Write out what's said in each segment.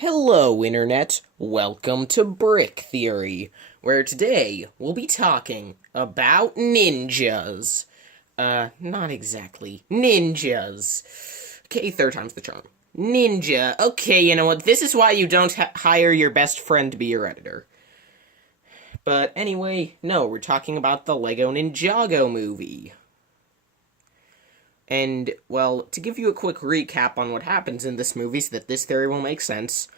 Hello, Internet. Welcome to Brick Theory, where today we'll be talking about ninjas. Not exactly. Ninjas. Okay, third time's the charm. Ninja. Okay, you know what? This is why you don't hire your best friend to be your editor. But anyway, no, we're talking about the Lego Ninjago movie. And, well, to give you a quick recap on what happens in this movie so that this theory will make sense,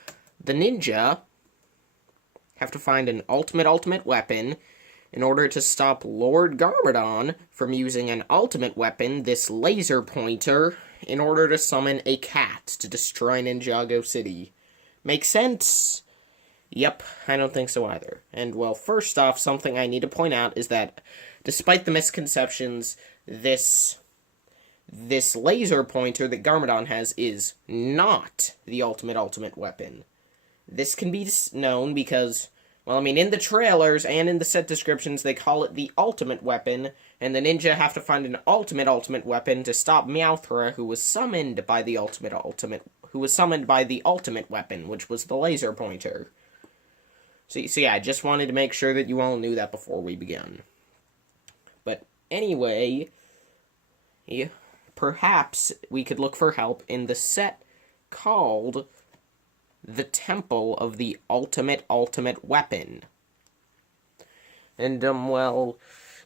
the ninja have to find an ultimate weapon in order to stop Lord Garmadon from using an ultimate weapon, this laser pointer, in order to summon a cat to destroy Ninjago City. Make sense? Yep, I don't think so either. And, well, first off, something I need to point out is that, despite the misconceptions, this laser pointer that Garmadon has is not the ultimate weapon. This can be known because, well, I mean, in the trailers and in the set descriptions, they call it the ultimate weapon, and the ninja have to find an ultimate weapon to stop Meowthra, who was summoned by the ultimate weapon, which was the laser pointer. So yeah, I just wanted to make sure that you all knew that before we began. But anyway, yeah. Perhaps we could look for help in the set called The Temple of the Ultimate Weapon. And, well,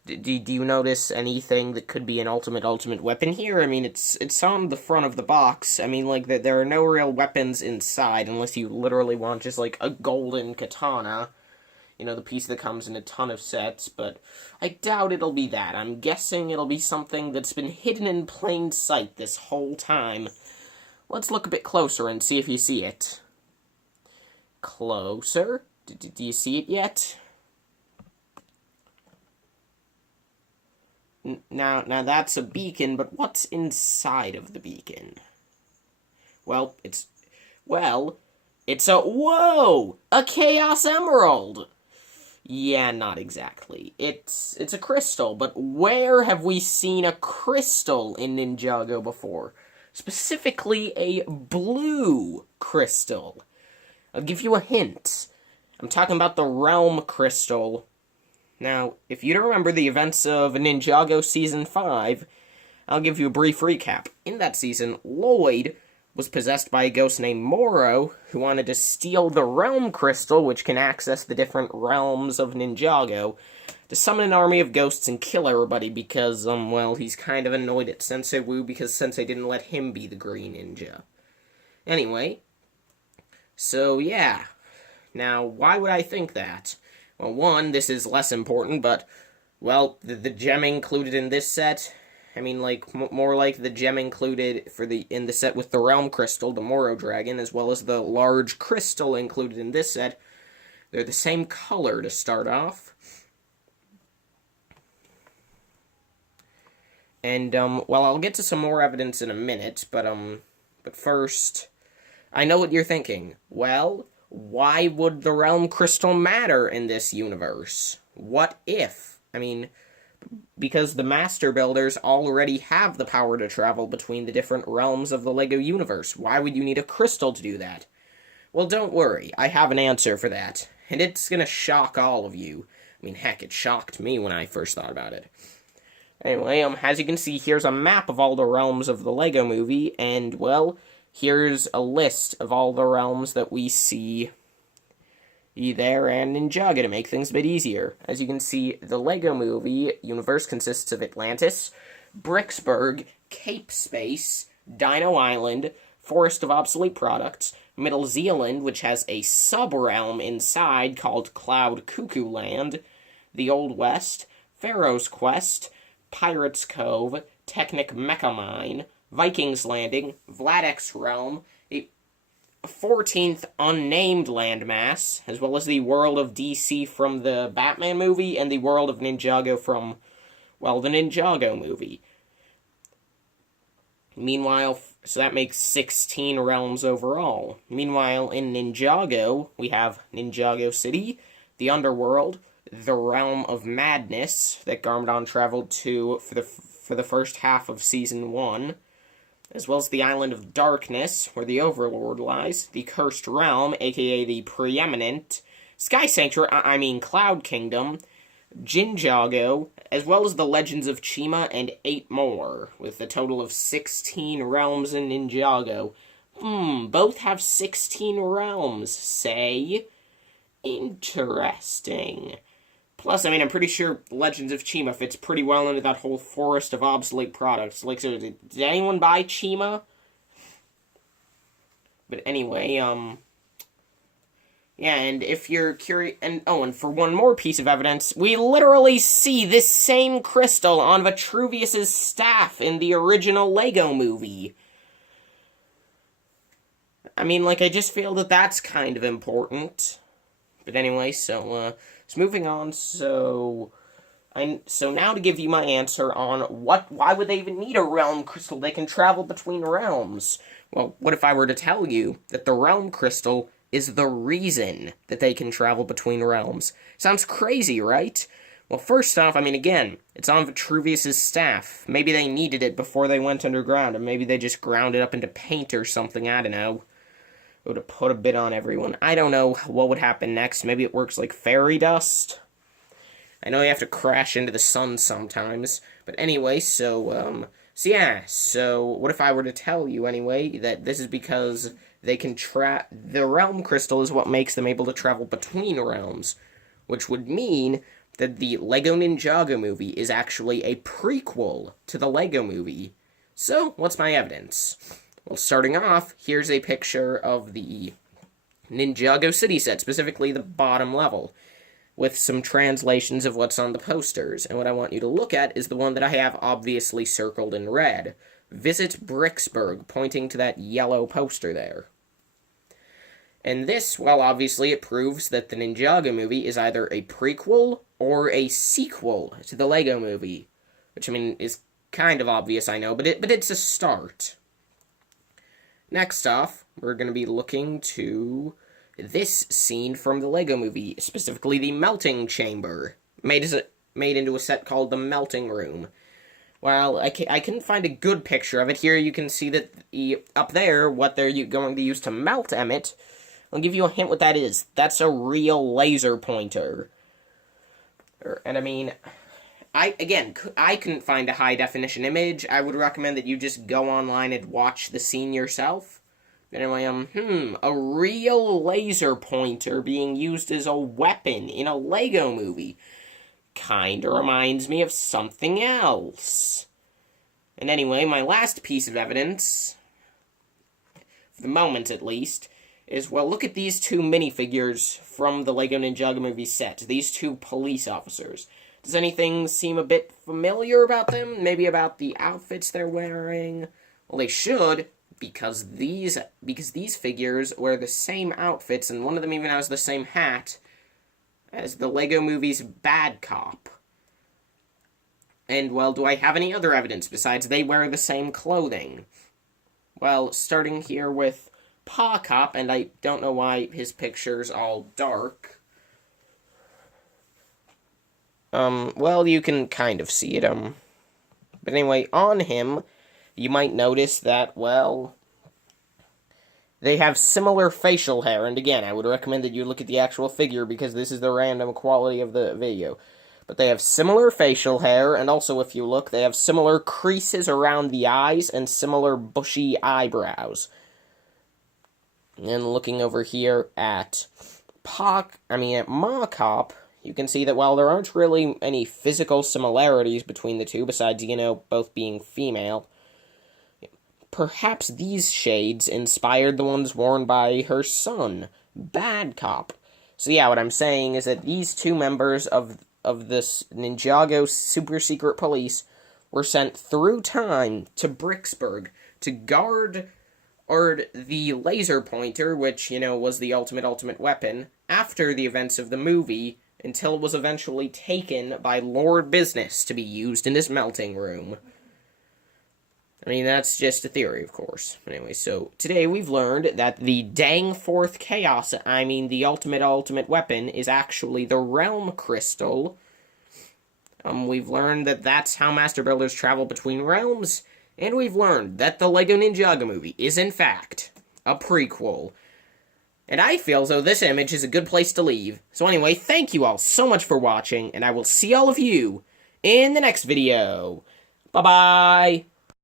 do you notice anything that could be an ultimate weapon here? I mean, it's on the front of the box. I mean, like, there are no real weapons inside, unless you literally want just, like, a golden katana. You know, the piece that comes in a ton of sets, but I doubt it'll be that. I'm guessing it'll be something that's been hidden in plain sight this whole time. Let's look a bit closer and see if you see it. Closer? Do you see it yet? Now that's a beacon, but what's inside of the beacon? Well, it's a Chaos Emerald! Yeah, not exactly. It's a crystal, but where have we seen a crystal in Ninjago before? Specifically, a blue crystal. I'll give you a hint. I'm talking about the Realm Crystal. Now, if you don't remember the events of Ninjago Season 5, I'll give you a brief recap. In that season, Lloyd was possessed by a ghost named Moro, who wanted to steal the Realm Crystal, which can access the different realms of Ninjago, to summon an army of ghosts and kill everybody because, well, he's kind of annoyed at Sensei Wu because Sensei didn't let him be the Green Ninja. Anyway, so yeah. Now, why would I think that? Well, one, this is less important, but, well, the gem included in this set, I mean, like, more like the gem included in the set with the Realm Crystal, the Moro Dragon, as well as the large crystal included in this set. They're the same color to start off. And, well, I'll get to some more evidence in a minute, but first, I know what you're thinking. Well, why would the Realm Crystal matter in this universe? What if? I mean, because the Master Builders already have the power to travel between the different realms of the LEGO universe. Why would you need a crystal to do that? Well, don't worry, I have an answer for that, and it's gonna shock all of you. I mean, heck, it shocked me when I first thought about it. Anyway, as you can see, here's a map of all the realms of the LEGO movie, and, well, here's a list of all the realms that we see there and Ninjago to make things a bit easier. As you can see, the LEGO movie universe consists of Atlantis, Bricksburg, Cape Space, Dino Island, Forest of Obsolete Products, Middle Zealand, which has a sub-realm inside called Cloud Cuckoo Land, the Old West, Pharaoh's Quest, Pirates Cove, Technic Mecha Mine, Vikings Landing, Vladek's Realm, 14th unnamed landmass, as well as the world of DC from the Batman movie and the world of Ninjago from, well, the Ninjago movie. Meanwhile, so that makes 16 realms overall. Meanwhile, in Ninjago, we have Ninjago City, the Underworld, the Realm of Madness that Garmadon traveled to for the first half of Season 1, as well as the Island of Darkness, where the Overlord lies, the Cursed Realm, aka the Preeminent, Sky Sanctuary, Cloud Kingdom, Ninjago, as well as the Legends of Chima, and 8 more, with a total of 16 realms in Ninjago. Both have 16 realms, say? Interesting. Plus, I'm pretty sure Legends of Chima fits pretty well into that whole forest of obsolete products. Like, so did anyone buy Chima? But anyway, yeah, and if you're curious, and for one more piece of evidence, we literally see this same crystal on Vitruvius's staff in the original Lego movie. I just feel that that's kind of important. But anyway, so moving on, so now to give you my answer on why would they even need a realm crystal? They can travel between realms. Well, what if I were to tell you that the realm crystal is the reason that they can travel between realms? Sounds crazy, right? Well, first off, again, it's on Vitruvius's staff. Maybe they needed it before they went underground, and maybe they just ground it up into paint or something, I don't know. It would have put a bit on everyone. I don't know what would happen next. Maybe it works like fairy dust. I know you have to crash into the sun sometimes. But anyway, so what if I were to tell you, anyway, that this is because they can the realm crystal is what makes them able to travel between realms. Which would mean that the Lego Ninjago movie is actually a prequel to the Lego movie. So, what's my evidence? Well, starting off, here's a picture of the Ninjago city set, specifically the bottom level, with some translations of what's on the posters. And what I want you to look at is the one that I have obviously circled in red. Visit Bricksburg, pointing to that yellow poster there. And this, well, obviously it proves that the Ninjago movie is either a prequel or a sequel to the Lego movie. Which, is kind of obvious, I know, but it's a start. Next off, we're going to be looking to this scene from the Lego movie, specifically the melting chamber, made into a set called the Melting Room. Well, I couldn't find a good picture of it. Here you can see that up there, what they're going to use to melt Emmett. I'll give you a hint what that is. That's a real laser pointer. And I couldn't find a high-definition image. I would recommend that you just go online and watch the scene yourself. Anyway, a real laser pointer being used as a weapon in a Lego movie. Kinda reminds me of something else. And anyway, my last piece of evidence, for the moment at least, is, well, look at these two minifigures from the Lego Ninjago movie set. These two police officers. Does anything seem a bit familiar about them? Maybe about the outfits they're wearing? Well, they should, because these figures wear the same outfits, and one of them even has the same hat as the Lego movie's bad cop. And, well, do I have any other evidence besides they wear the same clothing? Well, starting here with Pa Cop, and I don't know why his picture's all dark. Well, you can kind of see it, But anyway, on him, you might notice that, well, they have similar facial hair, and again, I would recommend that you look at the actual figure, because this is the random quality of the video. But they have similar facial hair, and also, if you look, they have similar creases around the eyes, and similar bushy eyebrows. And looking over here at Ma Cop, you can see that while there aren't really any physical similarities between the two, besides, both being female, perhaps these shades inspired the ones worn by her son, Bad Cop. So yeah, what I'm saying is that these two members of this Ninjago super secret police were sent through time to Bricksburg to guard the laser pointer, which, was the ultimate weapon, after the events of the movie, until it was eventually taken by Lord Business to be used in this melting room. That's just a theory, of course. Anyway, so today we've learned that the dang fourth chaos, the ultimate weapon, is actually the Realm Crystal. We've learned that that's how Master Builders travel between realms, And we've learned that the LEGO Ninjago movie is, in fact, a prequel. And I feel as though this image is a good place to leave. So anyway, thank you all so much for watching, and I will see all of you in the next video. Bye-bye!